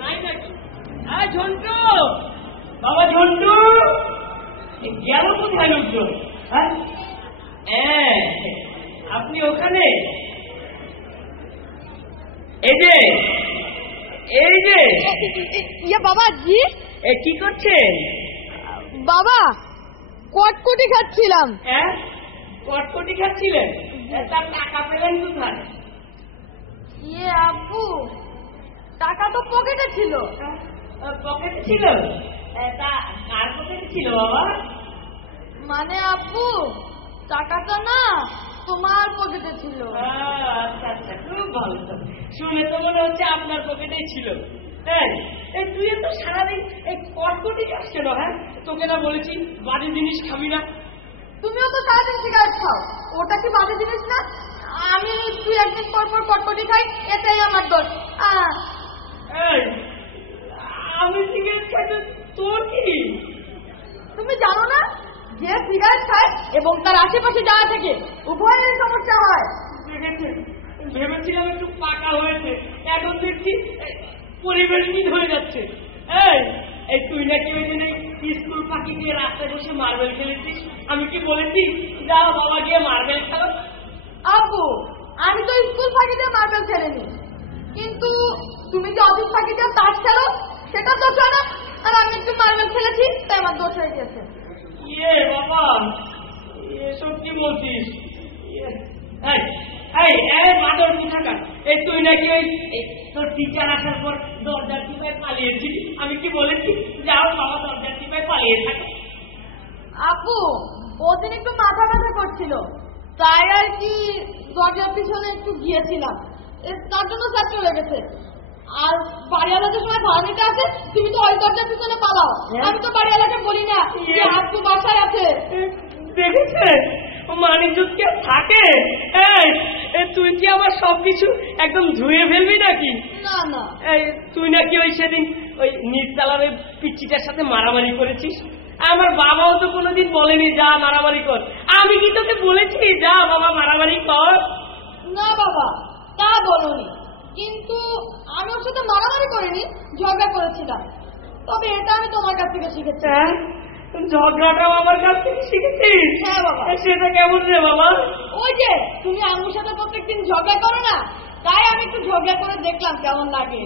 নাই নাকি? ঝন্টু, বাবা ঝন্টু, গেল কোথায় লোকজন? হ্যাঁ, আপনি ওখানে? এই যে বাবা জি, কি করছেন? বাবা কটকটি খাচ্ছিলাম। কটকটি খাচ্ছিলেন? তার টাকা পেলেন কোথায়? আব্বু, টাকা তো পকেটে ছিল। পকেটে ছিল? তা কার পকেটে ছিল বাবা? মানে আব্বু, টাকাটা না তোমার পকেটে ছিল। আচ্ছা আচ্ছা, খুব ভালো। শুনে তো মনে হচ্ছে আপনার পকেটেই ছিল। তুই তো সারাদিন এই কটকটি খাস কেন? হ্যাঁ, তোকে না বলেছি বাজে জিনিস খাবি না। তুমিও তো সারাদিন সিগারেট খাও, ওটা কি বাজে জিনিস না? আমি তুই একদিন পর পর কটকটি খাই, এটাই আমার দোষ। আমি সিগারেট খাই, তোর কি? তুমি জানো না, যে সিগারেট খায় এবং তার আশেপাশে যাওয়া থেকে উভয়ের সমস্যা হয়। ভেবেছিলাম একটু পাকা হয়েছে, এখন দেখছি পরিবেশবিদ হয়ে যাচ্ছে। এই তুই নাকি ওই দিন স্কুল ফাঁকি দিয়ে রাস্তায় বসে মার্বেল খেলেছিস? আমি কি বলেছি যাও বাবা গিয়ে মার্বেল খেলো? আব্বু, আমি তো স্কুল ফাঁকি দিয়ে মার্বেল খেলিনি, কিন্তু তুমি যে অফিস ফাঁকি দিয়ে তাস খেলো সেটা দোষ হয় না? আর আমি একটু মার্বেল খেলেছি তাই আমার দোষ হয়ে গেছে। বাবা, এসব কি বলছিস? মাদর কোথাকার, তুই নাকি ওই তোর টিচার আসার পর দরজার টিপায় পালিয়েছিস? আমি কি বলেছি যাও বাবা দরজার টিপায় পালিয়ে থাকে? আপু, ওদিন একটু মাথা ব্যথা করছিল, তাই আর কি দরজার পিছনে একটু গিয়েছিলাম, তার জন্য স্যার চলে গেছে। আর বাড়িওয়ালাদের সময় ভাড়া নিতে আসে, তুমি তো ওই দরজার পিছনে পালাও। আমি তো বাড়িওয়ালাকে বলি না যে আপু বাসায় আছে। দেখেছে মানিকজুত কে থাকে? তুই কি আমার সবকিছু একদম ধুয়ে ফেলবি নাকি? না না, তুই নাকি ওই সেদিন ওই নিচতলার ওই পিচ্চিটার সাথে মারামারি করেছিস? আমার বাবাও তো কোনোদিন বলেনি যা মারামারি কর। আমি কি তোকে বলেছি যা বাবা মারামারি কর? না বাবা, তা বলনি, কিন্তু আমি ওর সাথে মারামারি করিনি, ঝগড়া করেছিলাম। তবে এটা আমি তোমার কাছ থেকে শিখেছি। ঝগড়াটাও আমার কাছ থেকে শিখেছিস? হ্যাঁ বাবা। সেটা কেমন রে বাবা? ওই যে তুমি আম্মুর সাথে প্রত্যেকদিন ঝগড়া করো না, তাই আমি একটু ঝগড়া করে দেখলাম কেমন লাগে।